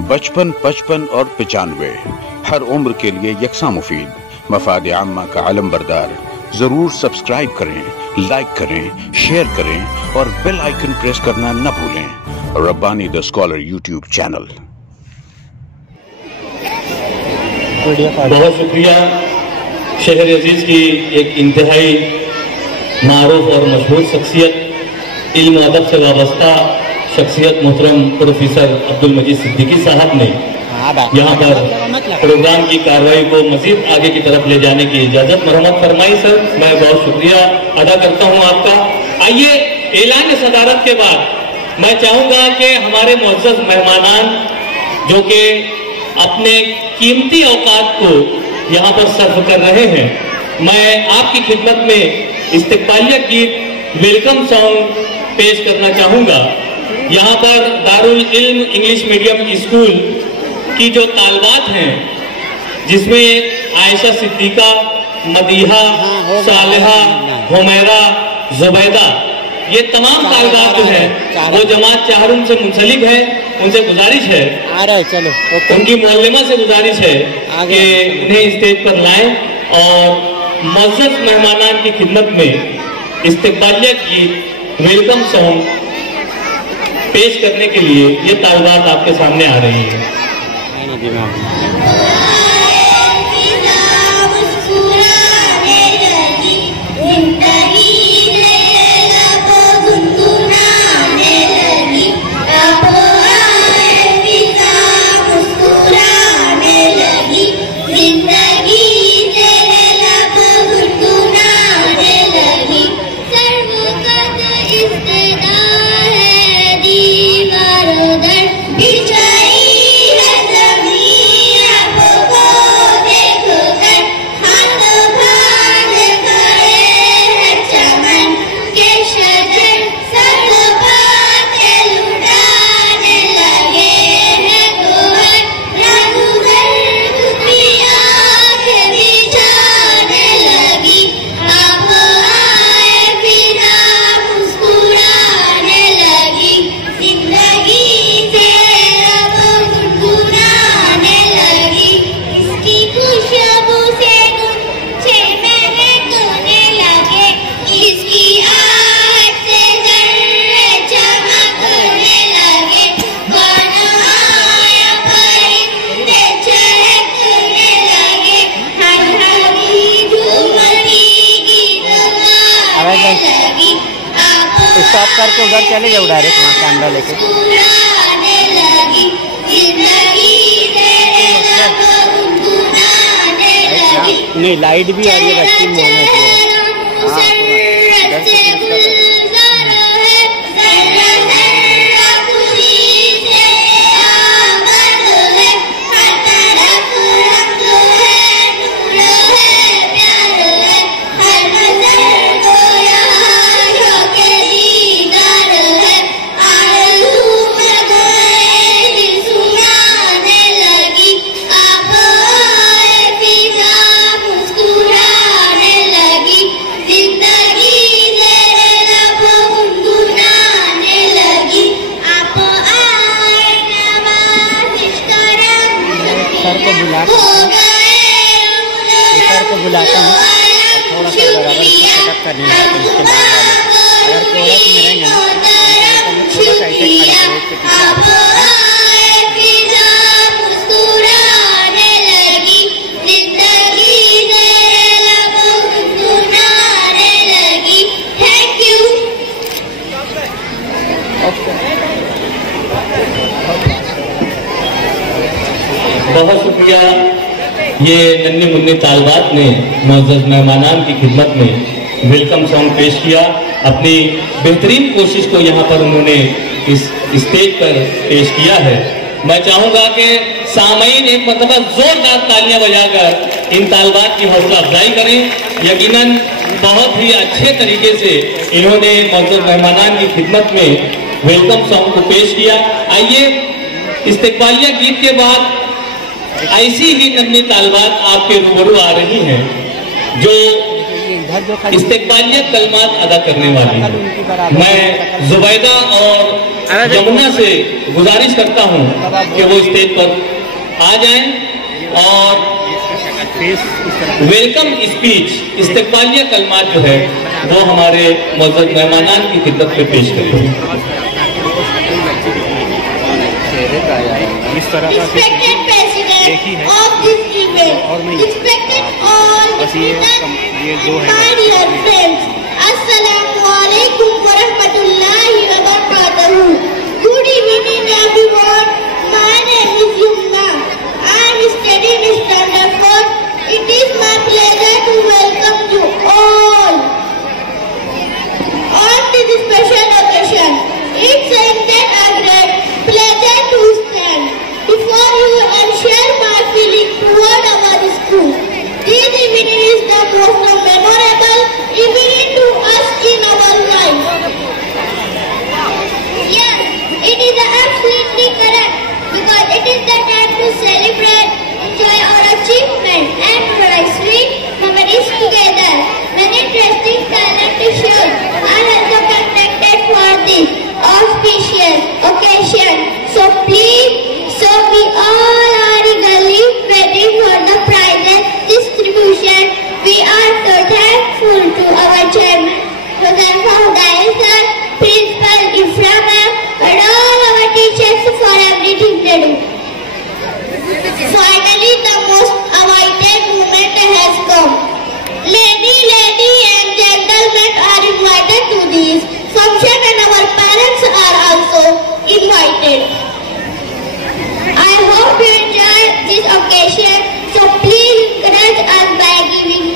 बचपन, 55 और 95 हर उम्र के लिए यकसा मुफीद। मफाद आम्मा का आलम बरदार। जरूर सब्सक्राइब करें, लाइक करें, शेयर करें और बेल आइकन प्रेस करना न भूलें। Rabbani the scholar YouTube channel. बहुत शुक्रिया। शहर अजीज की एक इंतहाई मारूफ और मशहूर शख्सियत, इल्म अदब से वाबस्ता शख्सियत मोहतरम प्रोफेसर अब्दुल मजीद सिद्दीकी साहब ने यहाँ पर प्रोग्राम की कार्रवाई को मजीद आगे की तरफ ले जाने की इजाजत मरहमत फरमाई। सर, मैं बहुत शुक्रिया अदा करता हूँ आपका। आइए, ऐलान सदारत के बाद मैं चाहूँगा कि हमारे मुअज़्ज़ज़ मेहमानान जो कि अपने कीमती औकात को यहाँ पर सर्व कर रहे हैं, मैं आपकी खिदमत में इस्तकबालिया गीत वेलकम सॉन्ग पेश करना चाहूँगा। यहाँ पर दारुल इल्म इंग्लिश मीडियम स्कूल की जो तालबात हैं, जिसमें आयशा सिद्दीका, मदीहा, सालिहा, हुमैरा, जुबैदा, ये तमाम तालबात जो है वो जमात चाहरुम से मुंसलिक है। उनसे गुजारिश है, चलो उनकी मोअल्लिमा से गुजारिश है कि इन्हें स्टेज पर लाएं और मुअज़्ज़ज़ मेहमानान की खिदमत में इस्तकबालिया गीत वेलकम सॉन्ग पेश करने के लिए ये तालबात आपके सामने आ रही है। स्टॉप करके उधर चले जाओ डायरेक्ट, वहाँ कैमरा लेके। नहीं, लाइट भी आ रही है बच्ची मोहन को बुलाता हूँ और थोड़ा सा बराबर इसको सेटअप करने लगता हूँ। उसके बाद वाले अगर कोरस में रहेंगे ना तो थोड़ा सा ऐसे खड़ा करो, उसके पीछे बहुत शुक्रिया। ये नन्हे मुन्ने तालबात ने मुअज़्ज़ज़ मेहमानान की खिदमत में वेलकम सॉन्ग पेश किया। अपनी बेहतरीन कोशिश को यहाँ पर उन्होंने इस स्टेज पर पेश किया है। मैं चाहूँगा कि सामईन एक मतलब जोरदार तालियां बजाकर इन तालबात की हौसला अफजाई करें। यकीनन बहुत ही अच्छे तरीके से इन्होंने मुअज़्ज़ज़ मेहमानान की खिदमत में वेलकम सॉन्ग को पेश किया। आइए, इस्तकबालिया गीत के बाद ऐसी ही नन्ही तालबात आपके रूबरू आ रही हैं जो इधर जो खड़ी इस्तेक़बालिया कलमात अदा करने वाली मैं जुबैदा और यमुना से गुजारिश करता हूँ कि वो स्टेज पर आ जाएं और वेलकम स्पीच इस्तेक़बालिया कलमात जो है वो हमारे मौजूद मेहमानान की खिदमत में पेश करें। इस तरह का एक ही है और नहीं बस ये दो है। अस्सलामुअलैकुम वरहमतुल्लाहि वबरकातुहू। Good evening everyone, my name is Yamuna, I am studying in standard 4. It is my pleasure to welcome you all on this special occasion. It's indeed a great pleasure to stand before you and share my feelings toward our school. This evening is the most memorable evening to us in our life. Yes, it is absolutely correct because it is the time to celebrate, enjoy our achievement and precisely memories together. Many interesting talent shows are also conducted for this auspicious occasion. So we all are eagerly waiting for the prizes distribution. We are so thankful to our chairman, Professor Hudayi sir, Principal Ifra ma'am, and all our teachers for everything they do. Finally, the most awaited moment has come. Lady and gentlemen are invited to this function and our parents are also invited. I hope you enjoy this occasion, so please encourage us by giving.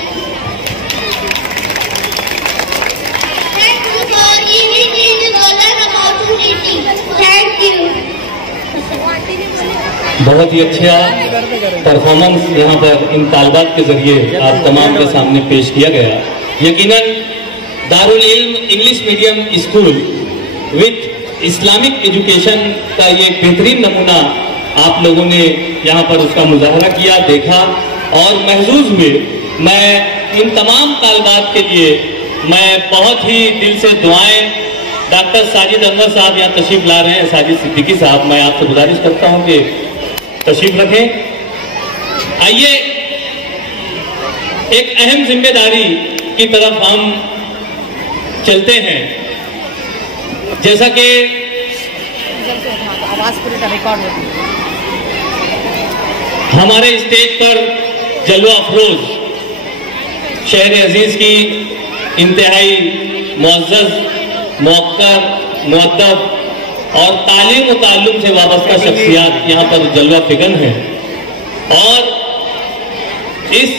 Thank you for giving me the golden opportunity. Thank you. बहुत ही अच्छा performance यहाँ पर इन तालबात के जरिए आप तमाम के सामने पेश किया गया। यकीनन दारुल इल्म English medium school with Islamic education का ये बेहतरीन नमूना आप लोगों ने यहाँ पर उसका मुजाहरा किया, देखा और महसूस हुए। मैं इन तमाम तालबात के लिए मैं बहुत ही दिल से दुआएं, डॉक्टर साजिद अनवर साहब यहाँ तशरीफ ला रहे हैं, साजिद सिद्दीकी साहब, मैं आपसे गुजारिश करता हूँ कि तशरीफ रखें। आइए एक अहम जिम्मेदारी की तरफ हम चलते हैं। जैसा कि हमारे स्टेज पर जलवा अफरोज शहर अजीज की इंतहाई मुअज़्ज़ज़, मुवक्कर, मुअद्दब और तालीम व ताल्लुम से वाबस्ता शख्सियात यहाँ पर जलवा फिगन है। और इस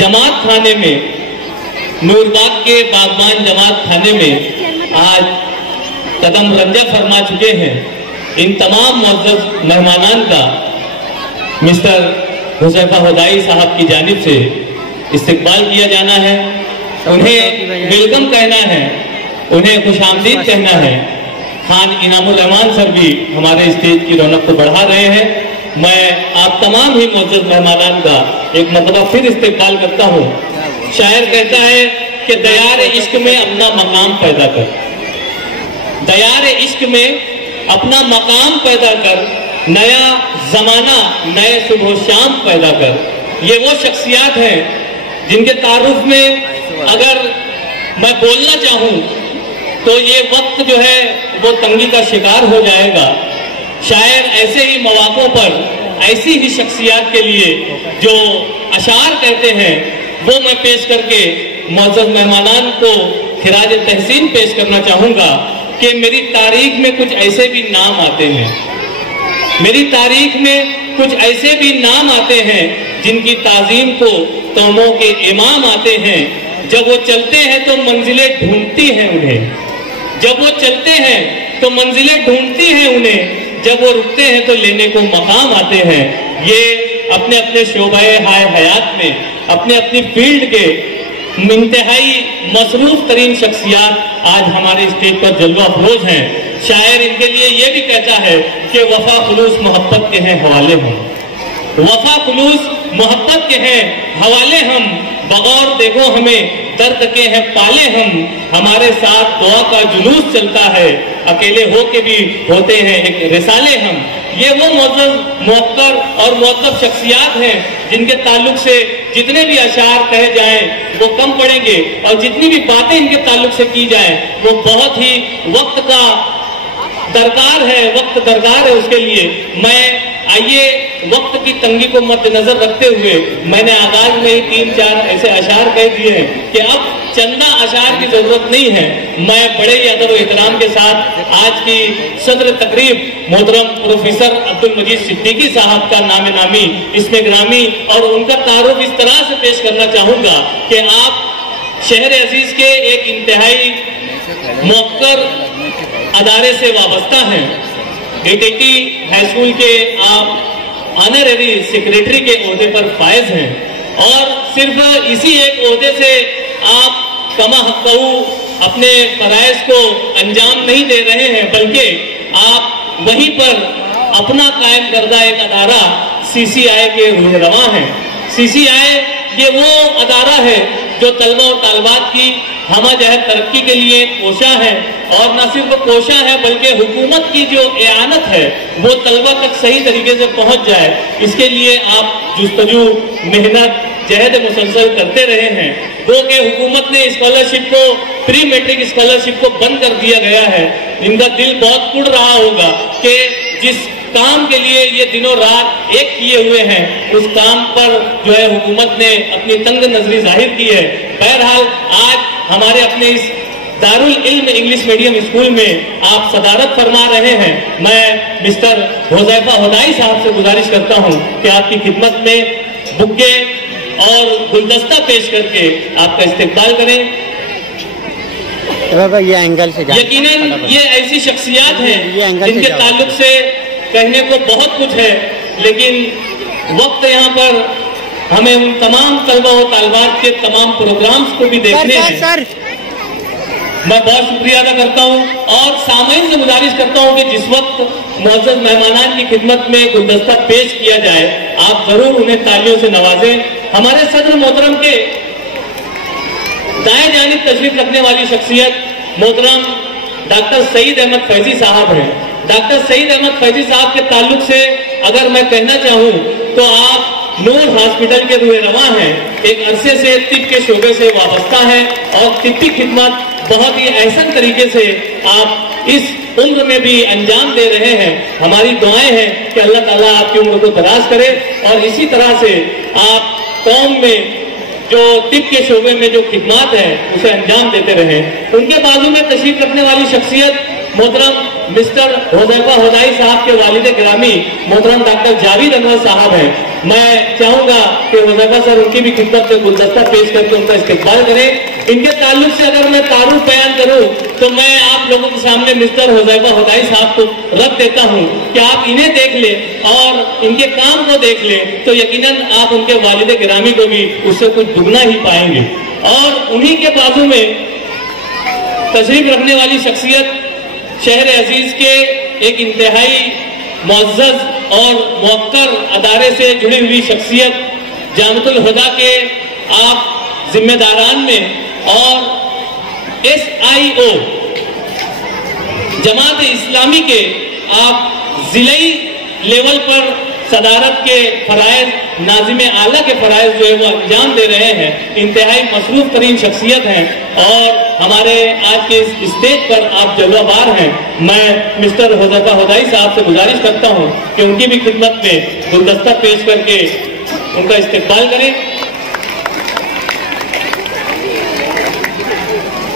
जमात खाने में, नूरबाग के बागबान जमात खाने में आज कदम रंजा फरमा चुके हैं। इन तमाम मुअज़्ज़ज़ मेहमानान का मिस्टर हुज़ैफा हुदाई साहब की जानिब से इस्तकबाल किया जाना है, उन्हें वेलकम कहना है, उन्हें खुशामदीद कहना है। खान इनामुर रहमान सर भी हमारे स्टेज की रौनक को बढ़ा रहे हैं। मैं आप तमाम ही मौजूद मेहमानान का एक मरतबा फिर इस्तकबाल करता हूँ। शायर कहता है कि दयार इश्क में अपना मकाम पैदा कर, दयार इश्क में अपना मकाम पैदा कर, नया जमाना नए सुबह शाम पैदा कर। ये वो शख्सियात हैं जिनके तारुफ में अगर मैं बोलना चाहूँ तो ये वक्त जो है वो तंगी का शिकार हो जाएगा। शायर ऐसे ही मौक़ों पर ऐसी ही शख्सियात के लिए जो अशार कहते हैं वो मैं पेश करके मौजूद मेहमानान को खिराज तहसीन पेश करना चाहूँगा कि मेरी तारीख में कुछ ऐसे भी नाम आते हैं, मेरी तारीख में कुछ ऐसे भी नाम आते हैं जिनकी ताज़ीम को कौमों के इमाम आते हैं। जब वो चलते हैं तो मंजिलें ढूंढती हैं उन्हें, जब वो चलते हैं तो मंजिलें ढूंढती हैं उन्हें, जब वो रुकते हैं तो लेने को मकाम आते हैं। ये अपने अपने शोबाए हाय हयात में अपने अपनी फील्ड के इंतहाई मसरूफ तरीन शख्सियात आज हमारे स्टेज पर जलवा अफरोज हैं। शायर इनके लिए ये भी कहता है कि वफा खुलूस मोहब्बत के हैं हवाले हम, वफा खुलूस मोहब्बत के हैं हवाले हम, बगौर देखो हमें दर्द के हैं पाले हम, हमारे साथ दुआ का जुलूस चलता है, अकेले हो के भी होते हैं एक रिसाले हम। ये वो मुअज़्ज़ज़ मुअक्कर और मुअद्दब शख्सियात हैं जिनके ताल्लुक से जितने भी अशार कहे जाएं वो कम पड़ेंगे और जितनी भी बातें इनके ताल्लुक से की जाएं वो बहुत ही वक्त का दरकार है, वक्त दरकार है उसके लिए। मैं आइए वक्त की तंगी को मद्देनजर रखते हुए मैंने आगाज में ही 3-4 ऐसे अशार कह दिए हैं कि अब चंदा अशार की जरूरत नहीं है। मैं बड़े ही अदब और एहतराम के साथ आज की सदर तकरीब मोहतरम प्रोफेसर अब्दुल मजीद सिद्दीकी साहब का नाम नामी इसमें ग्रामी और उनका तारुफ इस तरह से पेश करना चाहूंगा कि आप शहर अजीज के एक इंतहाई मुअक्कर अदारे से वाबस्ता हैं। एटीटी हाई स्कूल के आप ऑनरेरी सेक्रेटरी के ओहदे पर फायज हैं और सिर्फ इसी एक ओहदे से आप कमा हक़्क़हू अपने फराइज को अंजाम नहीं दे रहे हैं, बल्कि आप वहीं पर अपना कायम करदा एक अदारा CCI के रूह रवां हैं। CCI ये वो अदारा है जो तलबा और तालबात की हमा जहर तरक्की के लिए कोशा है और न सिर्फ कोशा है बल्कि हुकूमत की जो एआनत है वो तलबा तक सही तरीके से पहुंच जाए, इसके लिए आप जुस्तजू मेहनत जहद मुसलसल करते रहे हैं। दो के हुकूमत ने स्कॉलरशिप को प्री मैट्रिक स्कॉलरशिप को बंद कर दिया गया है। इनका दिल बहुत कुड़ रहा होगा कि जिस काम के लिए ये दिनों रात एक किए हुए हैं उस काम पर जो है हुकूमत ने अपनी तंग नजरी जाहिर की है। बहरहाल आज हमारे अपने इस दारुल इल्म इंग्लिश मीडियम स्कूल में आप सदारत फरमा रहे हैं। मैं मिस्टर हुज़ैफा हुदाई साहब से गुजारिश करता हूं कि आपकी खिदमत में बुक्के और गुलदस्ता पेश करके आपका इस्तेकबाल करें। ये एंगल से यकीनन ये ऐसी शख्सियात हैं जिनके ताल्लुक से कहने को बहुत कुछ है, लेकिन वक्त यहाँ पर हमें उन तमाम तलबा और तालबात के तमाम प्रोग्राम्स को भी देखने हैं। मैं बहुत शुक्रिया अदा करता हूँ और सामईन से गुजारिश करता हूँ कि जिस वक्त मुअज़्ज़ज़ मेहमानान की खिदमत में गुलदस्ता पेश किया जाए आप जरूर उन्हें तालियों से नवाजें। हमारे सदर मोहतरम के दाएं जानिब तशरीफ रखने वाली शख्सियत मोहतरम डॉक्टर सईद अहमद फैजी साहब हैं। डॉक्टर सईद अहमद फैजी साहब के ताल्लुक से अगर मैं कहना चाहूँ तो आप नूर हॉस्पिटल के रूह रवां हैं। एक अरसे से तिब के शोबे से वाबस्ता हैं और तिब्बी खिदमत बहुत ही एहसन तरीके से आप इस उम्र में भी अंजाम दे रहे हैं। हमारी दुआएं हैं कि अल्लाह ताला आपकी उम्र को दराज करे और इसी तरह से आप कौम में जो तिब के शोबे में जो खिदमत है उसे अंजाम देते रहे। उनके बाजू में तशरीफ रखने वाली शख्सियत मोहतरम मिस्टर हुज़ैफा हुदाई साहब के वालिद गिरामी मोहतरम डॉक्टर जावेद अनवर साहब हैं। मैं चाहूंगा कि हुज़ैफा सर उनकी भी खिदमत से गुलदस्ता पेश करके उनका इस्तेकबाल करें। इनके ताल्लुक से अगर मैं तारुफ बयान करूं तो मैं आप लोगों के सामने मिस्टर हुज़ैफा हुदाई साहब को रख देता हूं कि आप इन्हें देख लें और इनके काम को देख लें तो यकीनन आप उनके वालिद गिरामी को भी उससे कुछ दुगना ही पाएंगे। और उन्हीं के बाजू में तशरीफ रखने वाली शख्सियत शहर अजीज के एक इंतहाई मुअज़्ज़ज़ और मुअक्कर अदारे से जुड़ी हुई शख्सियत जामतुल हुदा के आप जिम्मेदारान में और SIO जमात इस्लामी के आप जिलाई लेवल पर सदारत के फराइज नाज़िम आला के फराइज जो है वो अंजाम दे रहे हैं। इंतहाई मसरूफ तरीन शख्सियत हैं और हमारे आज के इस स्टेज पर आप जलवाबार हैं। मैं मिस्टर हुज़ैफा हुदाई साहब से गुजारिश करता हूं कि उनकी भी खिदमत में गुलदस्ता पेश करके उनका इस्तेकबाल करें।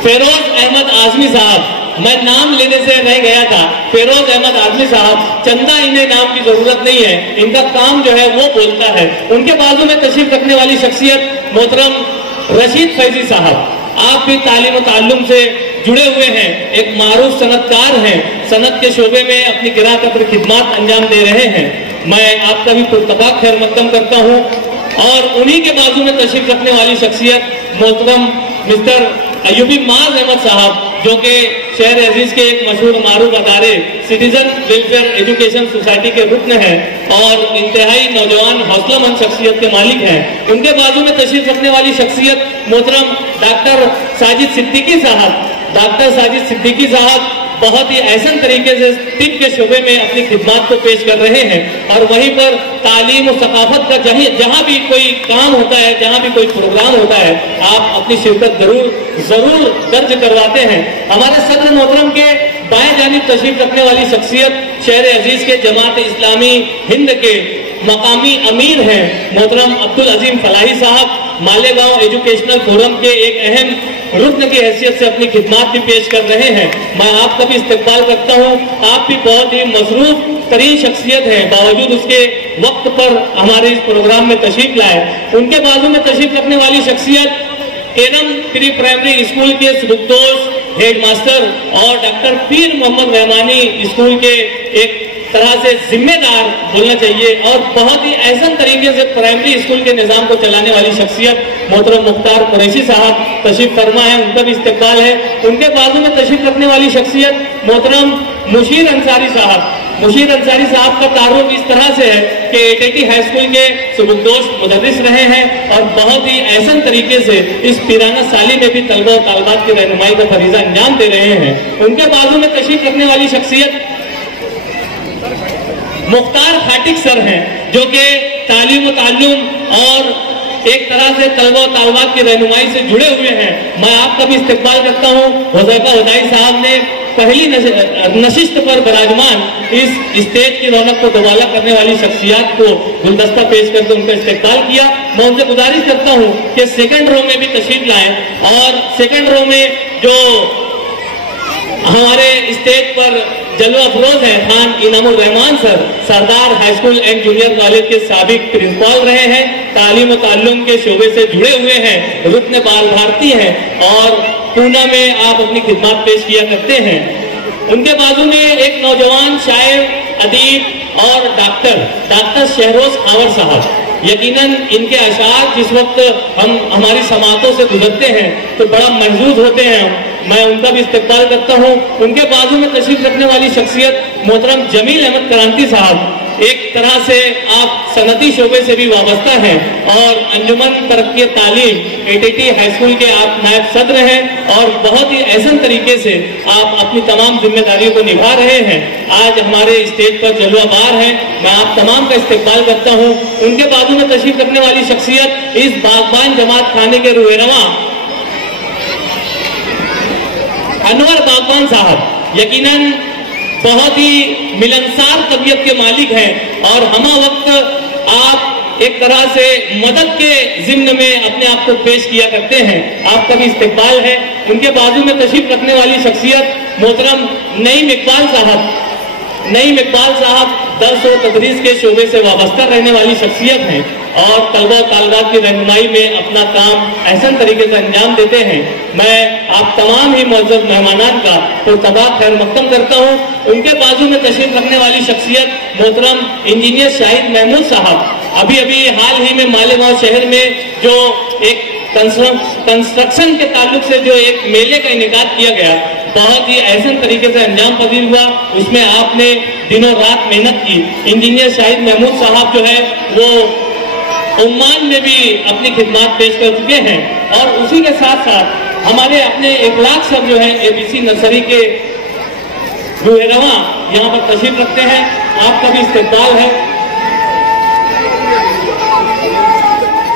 फेरोज अहमद आजमी साहब, मैं नाम लेने से रह गया था। फेरोज अहमद आजमी साहब, चंदा इन्हें नाम की जरूरत नहीं है, इनका काम जो है वो बोलता है। उनके बाजू में तशरीफ रखने वाली शख्सियत मोहतरम रशीद फैजी साहब, आप भी तालीम और ताल्लुम से जुड़े हुए हैं, एक मारूफ सनतकार हैं, सनत के शोबे में अपनी गिराकत खिदमत अंजाम दे रहे हैं। मैं आपका भी पुरतफाक खैर मकदम करता हूँ। और उन्हीं के बाजू में तशरीफ रखने वाली शख्सियत मोहतरम मिस्टर अयूबी माज अहमद साहब, जो कि शहर अजीज के एक मशहूर मारूफ अदारे सिटीजन वेलफेयर एजुकेशन सोसाइटी के रुकन हैं और इंतहाई नौजवान हौसलामंद शख्सियत के मालिक हैं। उनके बाजू में तशरीफ रखने वाली शख्सियत मोहतरम डॉक्टर साजिद सिद्दीकी साहब। डॉक्टर साजिद सिद्दीकी साहब बहुत ही ऐसा तरीके से तिब के शोबे में अपनी खिदमत को पेश कर रहे हैं और वहीं पर तालीम और सकाफत का जहाँ भी कोई काम होता है, जहाँ भी कोई प्रोग्राम होता है, आप अपनी शिरकत जरूर दर्ज करवाते हैं। हमारे सदर मोहतरम के बाएं जानिब तशरीफ रखने वाली शख्सियत शहर अजीज के जमात इस्लामी हिंद के मकामी अमीर हैं मोहतरम अब्दुल अजीम फलाही साहब। मालेगांव एजुकेशनल फोरम के एक अहम रुकन की हैसियत से अपनी खिदमत भी पेश कर रहे हैं। मैं आपका भी इस्तकबाल करता हूँ। आप भी बहुत ही मसरूफ तरीन शख्सियत हैं, बावजूद उसके वक्त पर हमारे इस प्रोग्राम में तशरीफ लाए। उनके बाजू में तशरीफ रखने वाली शख्सियत एरम प्री प्राइमरी स्कूल के सुबुकदोश हेड मास्टर और डॉक्टर पीर मोहम्मद रहमानी स्कूल के एक तरह से जिम्मेदार बोलना चाहिए और बहुत ही ऐसा तरीके से प्राइमरी स्कूल के निजाम को चलाने वाली शख्सियत मोहतरम मुख्तार कुरैशी साहब तशरीफ फरमा है, उनका भी इस्तकबाल है। उनके बाजू में तशरीफ रखने वाली शख्सियत मोहतरम मुशीर अंसारी साहब। मुशीर अंसारी साहब का तारुफ इस तरह से है कि एटीटी हाई स्कूल के सुबुकदोश मुदर्रिस रहे हैं और बहुत ही ऐसा तरीके से इस पीराना साली में भी तलबा और तालिबात की रहनुमाई का फरीजा अंजाम दे रहे हैं। उनके बाजू में तशरीफ रखने वाली शख्सियत मुख्तार खाटिक सर हैं, जो कि तालीम व ताल्लुम और एक तरह से तलबा और तालिबात की रहनुमाई से जुड़े हुए हैं। मैं आपका भी इस्तकबाल करता हूँ। हुज़ैफा हुदाई साहब ने पहली नशिस्त पर विराजमान इस स्टेज की रौनक को दोबाला करने वाली शख्सियत को गुलदस्ता पेश करके उनका इस्तकबाल किया। मैं उनसे गुजारिश करता हूँ कि सेकंड रो में भी तशरीफ लाएं और सेकंड रो में जो हमारे स्टेज पर जलवा अफरोज है Khan Inamur Rahman sir, Sardar high school and junior college के साबिक प्रिंसिपल रहे हैं, तालीम और ताल्लुम के शोबे से जुड़े हुए हैं, रुकन बाल भारती हैं और पूना में आप अपनी खिदमत पेश किया करते हैं। उनके बाजू में एक नौजवान शायर, अदीब और डॉक्टर शहरोज खावर साहब। यकीनन इनके अशार जिस वक्त हम हमारी समातों से गुजरते हैं तो बड़ा महजूज होते हैं। मैं उनका भी इस्तकबाल करता हूँ। उनके बाजू में तशरीफ रखने वाली शख्सियत मोहतरम जमील अहमद क्रांति साहब। एक तरह से आप सनती शोबे से भी वाबस्ता हैं और अंजुमन तरक्की तालीम एटीटी हाई स्कूल के आप नायब सदर हैं और बहुत ही ऐसा तरीके से आप अपनी तमाम जिम्मेदारियों को निभा रहे हैं। आज हमारे स्टेज पर जलवाबार हैं, मैं आप तमाम का इस्तकबाल करता हूँ। उनके बाजू में तशरीफ रखने वाली शख्सियत इस बागबान जमात खाने के रुएरवा अनवर बागबान साहब। यकीनन बहुत ही मिलनसार तबीयत के मालिक हैं और हमा वक्त आप एक तरह से मदद के जिम्न में अपने आप को पेश किया करते हैं। आपका भी इस्तकबाल है। उनके बाजू में तशरीफ रखने वाली शख्सियत मोहतरम नईम इकबाल साहब। नईम इकबाल साहब दर्स और तदरीस के शोबे से वाबस्ता रहने वाली शख्सियत हैं और तलबा तालिबात की रहनुमाई में अपना काम ऐसा तरीके से अंजाम देते हैं। मैं आप तमाम ही मौजूद मेहमानान का पुरतबाक खैर मकदम करता हूँ। उनके बाजू में तशरीफ रखने वाली शख्सियत मोहतरम इंजीनियर शाहिद महमूद साहब। अभी हाल ही में मालेगांव शहर में जो एक कंस्ट्रक्शन के ताल्लुक से जो एक मेले का इनेकाद किया गया, बहुत ही ऐसे तरीके से अंजाम पजीर हुआ। उसमें आपने दिनों रात मेहनत की। इंजीनियर शाहिद महमूद साहब जो है वो ओमान में भी अपनी खिदमत पेश कर चुके हैं और उसी के साथ साथ हमारे अपने इखलाक सर जो है एबीसी नर्सरी के रुएरवा यहाँ पर तशरीफ रखते हैं। आपका भी इस्तकबाल है।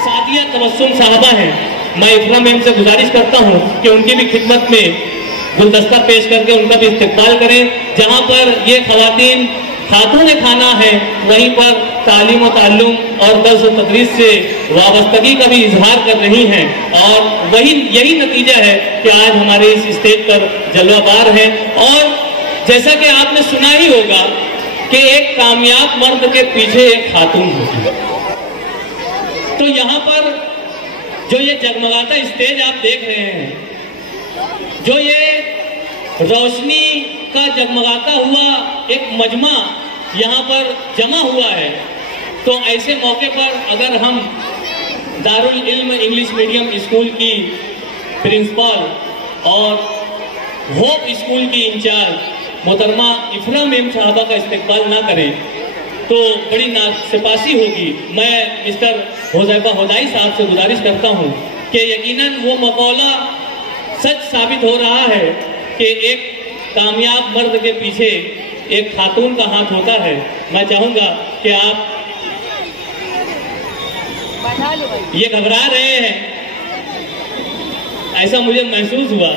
सादिया तबस्सुम साहबा हैं। मैं इफ्रा मैम से गुजारिश करता हूँ कि उनकी भी खिदमत में गुलदस्ता पेश करके उनका भी इस्तकबाल करें। जहाँ पर ये खवातीन खातून खाना है, वहीं पर तालीम और ताल्लुम और दर्स और तदरीस से वाबस्तगी का भी इजहार कर रही हैं और यही नतीजा है कि आज हमारे इस स्टेज पर जलवाबार हैं। और जैसा कि आपने सुना ही होगा कि एक कामयाब मर्द के पीछे एक खातून होती है। तो यहाँ पर जो ये जगमगाता स्टेज आप देख रहे हैं, जो ये रोशनी का जगमगाता हुआ एक मजमा यहाँ पर जमा हुआ है, तो ऐसे मौके पर अगर हम दारुल इल्म इंग्लिश मीडियम स्कूल की प्रिंसिपल और होप स्कूल की इंचार्ज मोहतरमा इफ्रा मेम साहबा का इस्तेकबाल ना करें तो बड़ी नासिपासी होगी। मैं मिस्टर हुज़ैफा हुदाई साहब से गुजारिश करता हूं कि यकीनन वो मकौला सच साबित हो रहा है कि एक कामयाब मर्द के पीछे एक खातून का हाथ होता है। मैं चाहूंगा कि आप ये घबरा रहे हैं, ऐसा मुझे महसूस हुआ।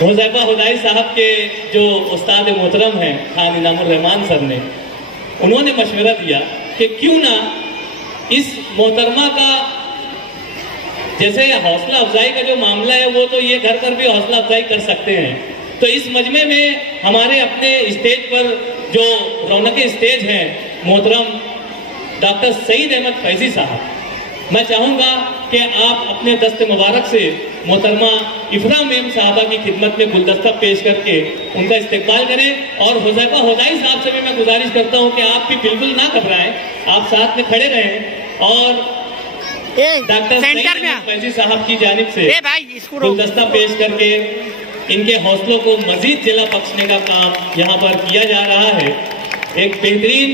हुज़ैफा हुदाई साहब के जो उस्ताद मोहतरम हैं खान इनामुर रहमान सर ने, उन्होंने मशवरा दिया कि क्यों ना इस मोहतरमा का, जैसे हौसला अफजाई का जो मामला है वो तो ये घर पर भी हौसला अफजाई कर सकते हैं, तो इस मजमे में हमारे अपने स्टेज पर जो रौनक स्टेज हैं मोहतरम डॉक्टर सईद अहमद फैजी साहब, मैं चाहूंगा कि आप अपने दस्ते मुबारक से मोहतरमा इफ्रा मेम साहबा की खिदमत में गुलदस्ता पेश करके उनका इस्तेकबाल करें। और हुज़ैफा हुदाई साहब से भी मैं गुजारिश करता हूं कि आप भी बिल्कुल ना घबराएं, आप साथ में खड़े रहें और डॉक्टर सईद अहमद फैजी साहब की जानिब से गुलदस्ता पेश करके इनके हौसलों को मजीद जिला बख्शने का काम यहाँ पर किया जा रहा है। एक बेहतरीन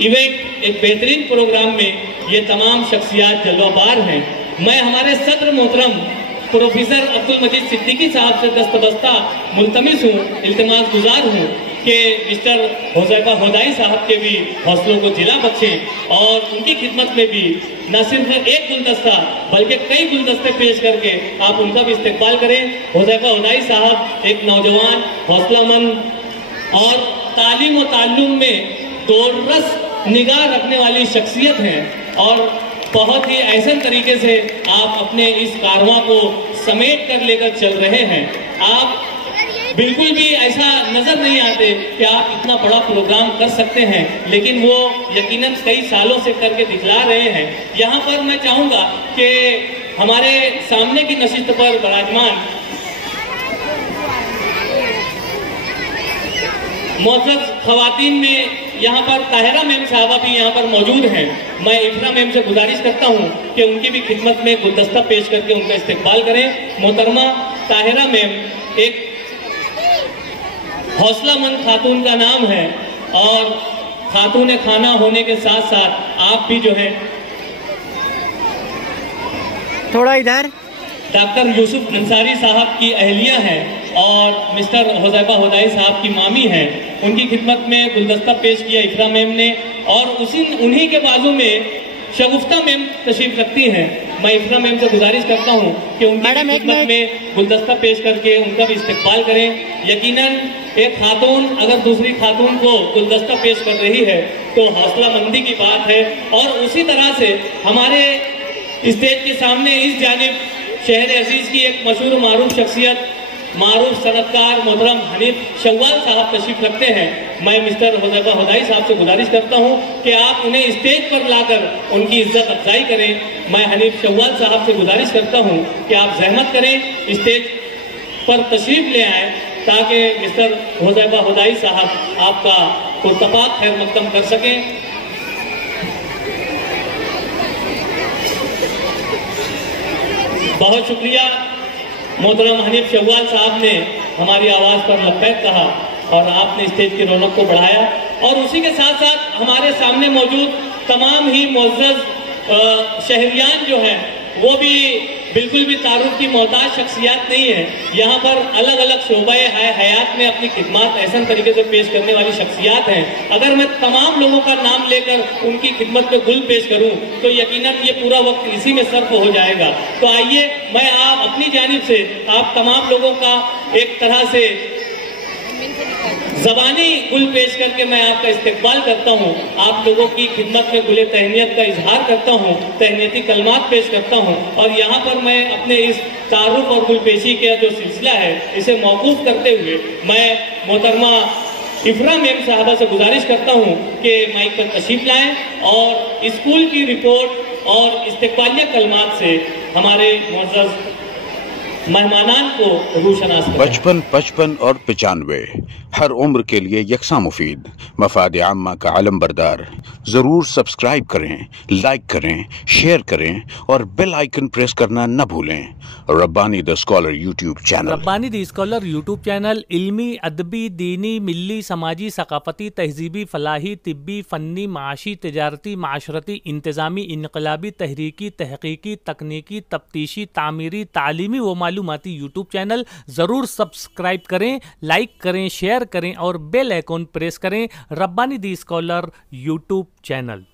इवेंट, एक बेहतरीन प्रोग्राम में ये तमाम शख्सियात जलवाबार हैं। मैं हमारे सदर मोहतरम प्रोफेसर अब्दुल मजीद सिद्दीकी साहब से दस्तबस्ता मुल्तमिस हूँ, इल्तिमास गुजार हूँ कि मिस्टर हुज़ैफा हुदाई साहब के भी हौसलों को जिला बख्शें और उनकी खिदमत में भी न सिर्फ एक गुलदस्ता बल्कि कई गुलदस्ते पेश करके आप उनका भी इस्तेकबाल करें। हुज़ैफा हुदाई साहब एक नौजवान, हौसलामंद और तालीम व ताल्लुम में दोरस निगाह रखने वाली शख्सियत हैं और बहुत ही ऐसे तरीके से आप अपने इस कारवां को समेट कर लेकर चल रहे हैं। आप बिल्कुल भी ऐसा नजर नहीं आते कि आप इतना बड़ा प्रोग्राम कर सकते हैं, लेकिन वो यकीनन कई सालों से करके दिखला रहे हैं। यहाँ पर मैं चाहूंगा कि हमारे सामने की नशिस्त पर विराजमान मोअज़्ज़ज़ ख़वातीन में यहाँ पर ताहिरा मेम साहबा भी यहाँ पर मौजूद हैं। मैं इफ्रा मेम से गुजारिश करता हूँ कि उनकी भी खिदमत में गुलदस्ता पेश करके उनका इस्तेकबाल करें। मोहतरमा ताहिरा मेम एक हौसलामंद खातून का नाम है और खातून खाना होने के साथ साथ आप भी जो है थोड़ा इधर डॉक्टर यूसुफ अंसारी साहब की अहलिया हैं और मिस्टर हुज़ैफा हुदाई साहब की मामी हैं। उनकी खिदमत में गुलदस्ता पेश किया इफ्रा मेम ने और उन्हीं के बाजू में शगुफ्ता मेम तशरीफ रखती हैं। मैं इफ्रा मेम से गुजारिश करता हूं कि उनकी खिदमत में गुलदस्ता पेश करके उनका भी इस्तेकबाल करें। यकीनन एक खातून अगर दूसरी खातून को गुलदस्ता पेश कर रही है तो हौसलामंदी की बात है। और उसी तरह से हमारे स्टेज के सामने इस जानिब शहर अजीज की एक मशहूर मारूफ शख्सियत, मारूफ सनतकार मोहतरम हनीफ शव्वाल साहब तशरीफ रखते हैं। मैं मिस्टर हुज़ैफा हुदाई साहब से गुजारिश करता हूं कि आप उन्हें स्टेज पर लाकर उनकी इज्जत अफजाई करें। मैं हनीफ शव्वाल साहब से गुजारिश करता हूं कि आप जहमत करें, स्टेज पर तशरीफ ले आए ताकि मिस्टर हुज़ैफा हुदाई साहब आपका पुरतपाक खैर मकदम कर सकें। बहुत शुक्रिया। मोहतरम हनीफ शव्वाल साहब ने हमारी आवाज़ पर लब्बैक कहा और आपने स्टेज की रौनक को बढ़ाया। और उसी के साथ साथ हमारे सामने मौजूद तमाम ही मुअज़्ज़ज़ शहरियान जो हैं वो भी बिल्कुल भी तारुफ की मोहताज शख्सियात नहीं है। यहाँ पर अलग अलग शोबाए हयात में अपनी खिदमत ऐसा तरीके से पेश करने वाली शख्सियात हैं। अगर मैं तमाम लोगों का नाम लेकर उनकी खिदमत में गुल पेश करूं तो यकीनन ये पूरा वक्त इसी में सर्फ हो जाएगा। तो आइए मैं आप अपनी जानिब से आप तमाम लोगों का एक तरह से ज़बानी गुल पेश करके मैं आपका इस्तेकबाल करता हूँ। आप लोगों की खिदमत में गुले तहनीत का इजहार करता हूँ, तहनीती कलमात पेश करता हूँ। और यहाँ पर मैं अपने इस तारुफ और गुल पेशी का जो सिलसिला है इसे मौकूफ करते हुए मैं मोहतरमा इफ्रा मेम साहबा से गुजारिश करता हूँ कि माइक पर तशरीफ लाएं और स्कूल की रिपोर्ट और इस्तेकबालिया कलमात से हमारे मुअज़्ज़ज़ मेहमानान को रूशनास करें। 55, 55 और 95 हर उम्र के लिए यकसा मुफीद, मफाद आम्मा का अलम बरदार। ज़रूर सब्सक्राइब करें, लाइक करें, शेयर करें और बेल आइकन प्रेस करना न भूलें। Rabbani the scholar YouTube channel. Rabbani the scholar YouTube channel इल्मी, अदबी, दीनी, मिल्ली, समाजी, सकाफती, तहजीबी, फलाही, तिब्बी, फ़न्नी, माशी, तिजारती, माशरती, इंतज़ामी, इनकलाबी, तहरीकी, तहकीकी, तकनीकी, तफ्तीशी, तामीरी, तालीमी व मालूमाती यूट्यूब चैनल। ज़रूर सब्सक्राइब करें, लाइक करें, शेयर करें और बेल आइकन प्रेस करें। Rabbani the scholar YouTube channel.